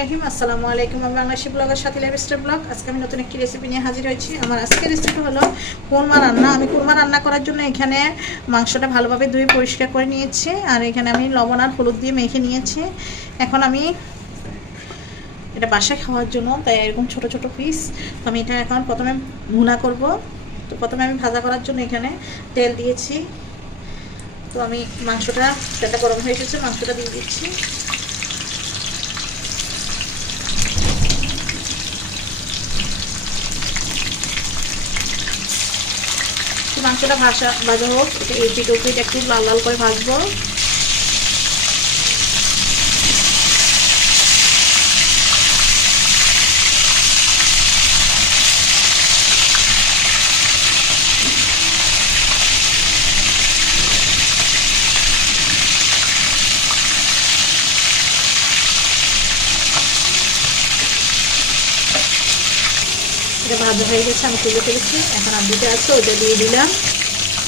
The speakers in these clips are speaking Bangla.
রহিম। আসসালামু আলাইকুম। আমি বাংলাদেশি ব্লগার সাথী লাইফস্টাইল ব্লগ। আজকে আমি নতুন একটি রেসিপি নিয়ে হাজির হয়েছি। আমার আজকের রেসিপি হলো কোরমা রান্না। আমি কোরমা রান্না করার জন্য এখানে মাংসটা ভালোভাবে ধুয়ে পরিষ্কার করে নিয়েছি, আর এখানে আমি লবণ আর হলুদ দিয়ে মেখে নিয়েছি। এখন আমি এটা বাসায় খাওয়ার জন্য, তাই এরকম ছোট ছোট পিস। তো আমি এটা এখন প্রথমে ভুনা করব। তো প্রথমে আমি ভাজা করার জন্য এখানে তেল দিয়েছি। তো আমি তেলটা গরম হয়ে গেছে, মাংসটা দিয়ে দিচ্ছি। মাংসটা ভাজা হোক, এটা এই পিঠ ও পিঠ একটু লাল লাল করে ভাজবো। এটা ভাজা হয়ে গেছে, আমি তুলে ফেলেছি। এখন আর দিতে আছে, ওটা দিয়ে দিলাম।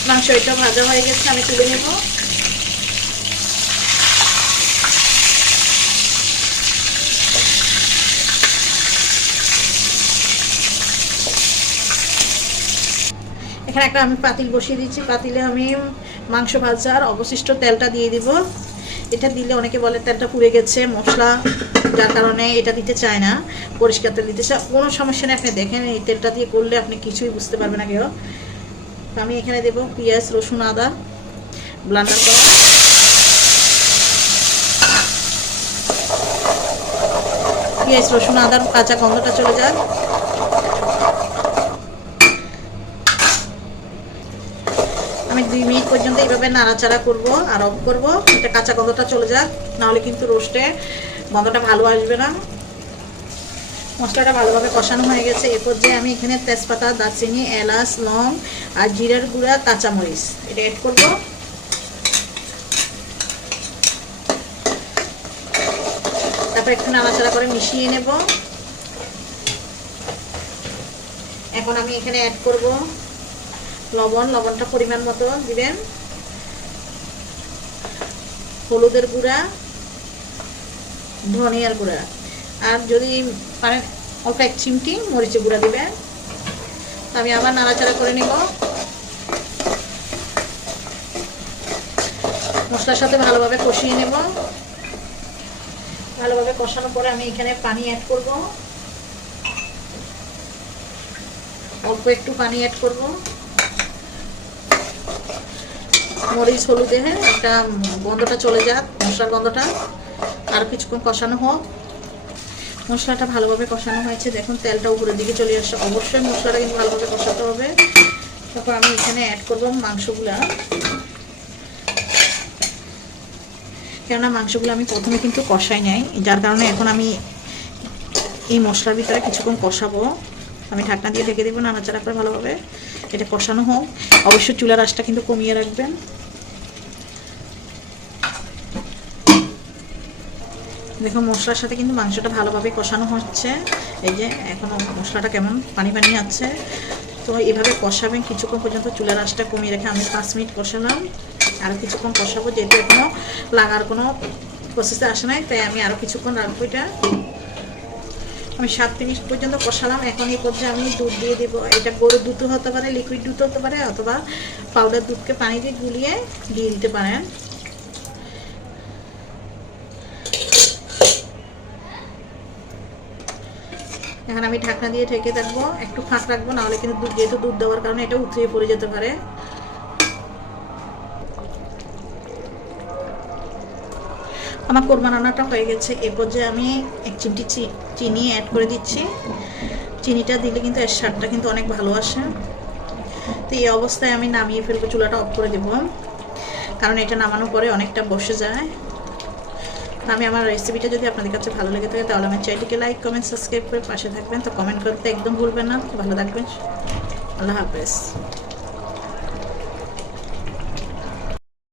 মাংস এটা ভাজা হয়ে গেছে, আমি তুলে নেব। এখানে একটা আমি পাতিল বসিয়ে দিচ্ছি। পাতিলে আমি মাংস ভাজার অবশিষ্ট তেলটা দিয়ে দিব। এটা দিলে অনেকে বলে তেলটা পুড়ে গেছে, মশলা, যার কারণে এটা দিতে চায় না। পরিষ্কার তেল দিতে চায়, কোনো সমস্যা নেই। আপনি দেখেন, এই তেলটা দিয়ে করলে আপনি কিছুই বুঝতে পারবেন না কেউ। আমি এখানে দেব পেঁয়াজ, রসুন, আদা ব্লেন্ডার করা। পেঁয়াজ, রসুন, আদার কাঁচা গন্ধটা চলে যায়। আমি 2 মিনিট পর্যন্ত এইভাবে নাড়াচাড়া করব আর অফ করব, এটা কাঁচা গন্ধটা চলে যাক, নাহলে কিন্তু রোস্টে গন্ধটা ভালো আসবে না। মশলাটা ভালোভাবে কষানো হয়ে গেছে। এ পর্যায়ে আমি এখানে তেজপাতা, দারচিনি, এলাচ, লং আর জিরার গুঁড়া, কাঁচামরিচ এটা অ্যাড করব। তারপর একটু নাড়াচাড়া করে মিশিয়ে নেব। এখন আমি এখানে অ্যাড করব লবণটা পরিমাণ মতো দিবেন, হলুদের গুঁড়া, ধনিয়ার গুঁড়া, আর যদি পারেন অল্প 1 চিমটি মরিচের গুঁড়া দিবেন। আমি আবার নাড়াচাড়া করে নেব। মশলার সাথে ভালোভাবে কষিয়ে নেব। ভালোভাবে কষানোর পরে আমি এখানে পানি অ্যাড করব, অল্প একটু পানি অ্যাড করব। মরিচ, হলুদে একটা গন্ধটা চলে যাক, মশলার গন্ধটা। আর কিছুক্ষণ কষানো হোক। মশলাটা ভালোভাবে কষানো হয়েছে, দেখুন তেলটা উপরের দিকে চলে আসছে। অবশ্যই মশলাটা কিন্তু ভালোভাবে কষাতে হবে। তারপর আমি এখানে অ্যাড করব মাংসগুলা। কেননা মাংসগুলো আমি প্রথমে কিন্তু কষাই নাই, যার কারণে এখন আমি এই মশলার ভিতরে কিছুক্ষণ কষাবো। আমি ঢাকনা দিয়ে ঢেকে দেবো, নাড়াচাড়া করে ভালোভাবে এটা কষানো হোক। অবশ্যই চুলার আঁচটা কিন্তু কমিয়ে রাখবেন। দেখো মশলার সাথে কিন্তু মাংসটা ভালোভাবে কষানো হচ্ছে। এই যে এখনও মশলাটা কেমন পানি পানি আছে। তো এভাবে কষাবেন কিছুক্ষণ পর্যন্ত, চুলার আঁচটা কমিয়ে রেখে। আমি 5 মিনিট কষালাম, আরও কিছুক্ষণ কষাবো। যেহেতু এখনও লাগার কোনো প্রসেসে আসে নাই, তাই আমি আরও কিছুক্ষণ রাখবো। এটা আমি 7 মিনিট পর্যন্ত কষালাম। এখন এই পর্যায়ে আমি দুধ দিয়ে দেবো। এটা গরুর দুধ হতে পারে, লিকুইড দুধ হতে পারে, অথবা পাউডার দুধকে পানি দিয়ে গুলিয়ে দিয়ে দিতে পারেন। এখন আমি ঢাকনা দিয়ে ঢেকে থাকবো, একটু ফাঁক রাখবো, নাহলে কিন্তু যেহেতু দুধ দেওয়ার কারণে এটা উতরিয়ে পড়ে যেতে পারে। আমার কোরমা রান্নাটা হয়ে গেছে। এ পর্যায়ে আমি 1 চিমটি চিনি অ্যাড করে দিচ্ছি। চিনিটা দিলে কিন্তু এর স্বাদটা কিন্তু অনেক ভালো আসে। তো এই অবস্থায় আমি নামিয়ে ফেলবো, চুলাটা অফ করে দেবো, কারণ এটা নামানোর পরে অনেকটা বসে যায়। আমি আমার রেসিপিটা যদি আপনাদের কাছে ভালো লেগে থাকে, তাহলে আমার চ্যানেলটিকে লাইক, কমেন্ট, সাবস্ক্রাইব করে পাশে থাকবেন। তো কমেন্ট করতে একদম ভুলবেন না। ভালো থাকবেন। আল্লাহ হাফেজ।